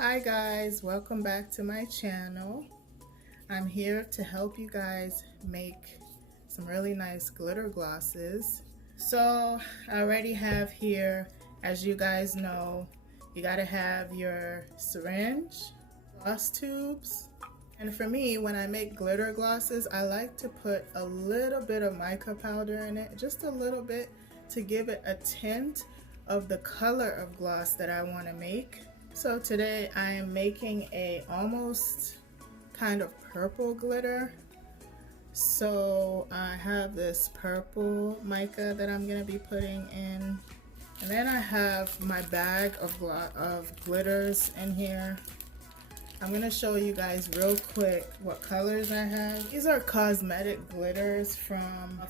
Hi guys, welcome back to my channel. I'm here to help you guys make some really nice glitter glosses. So I already have here, as you guys know, you gotta have your syringe, gloss tubes. And for me, when I make glitter glosses, I like to put a little bit of mica powder in it, just a little bit, to give it a tint of the color of gloss that I want to make. So today I am making a almost kind of purple glitter. So I have this purple mica that I'm going to be putting in. And then I have my bag of glitters in here. I'm going to show you guys real quick what colors I have. These are cosmetic glitters from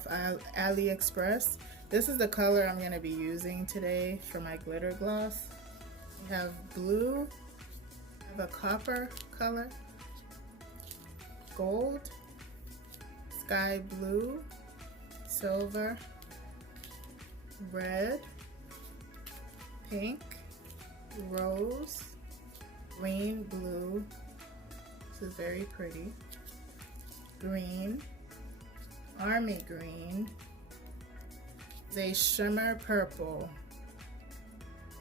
AliExpress. This is the color I'm going to be using today for my glitter gloss. We have blue, I have a copper color, gold, sky blue, silver, red, pink, rose, green, blue, this is very pretty, green, army green, a shimmer purple.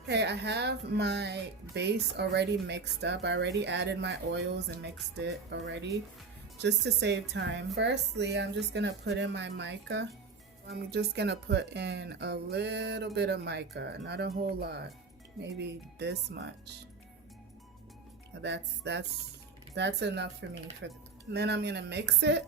Okay, I have my base already mixed up. I already added my oils and mixed it already, just to save time. Firstly, I'm just gonna put in my mica. I'm just gonna put in a little bit of mica, not a whole lot, maybe this much. That's enough for me. And then I'm gonna mix it.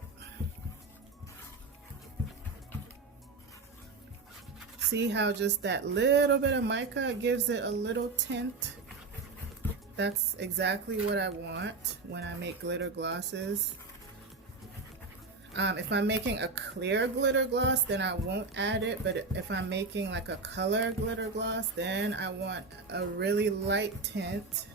See how just that little bit of mica gives it a little tint? That's exactly what I want when I make glitter glosses. If I'm making a clear glitter gloss, then I won't add it, but if I'm making like a color glitter gloss, then I want a really light tint.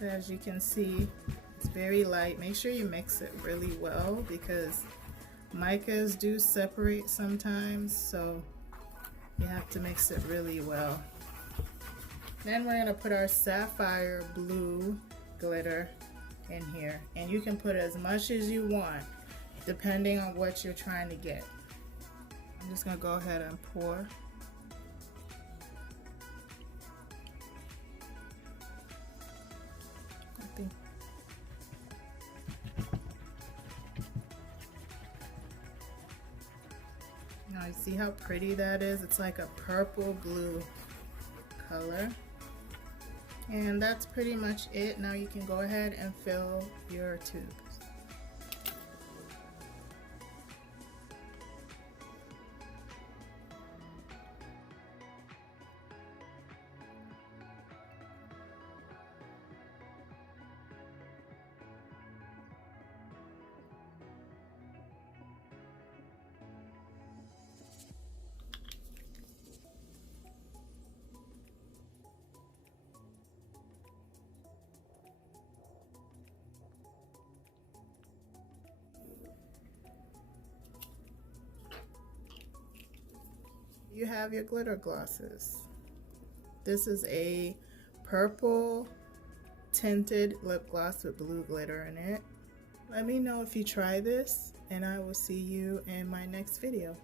As you can see, it's very light. Make sure you mix it really well because micas do separate sometimes, so you have to mix it really well. Then we're gonna put our sapphire blue glitter in here, and you can put as much as you want depending on what you're trying to get. I'm just gonna go ahead and pour. Now you see how pretty that is? It's like a purple blue color. And that's pretty much it. Now you can go ahead and fill your tubes. You have your glitter glosses. This is a purple tinted lip gloss with blue glitter in it. Let me know if you try this, and I will see you in my next video.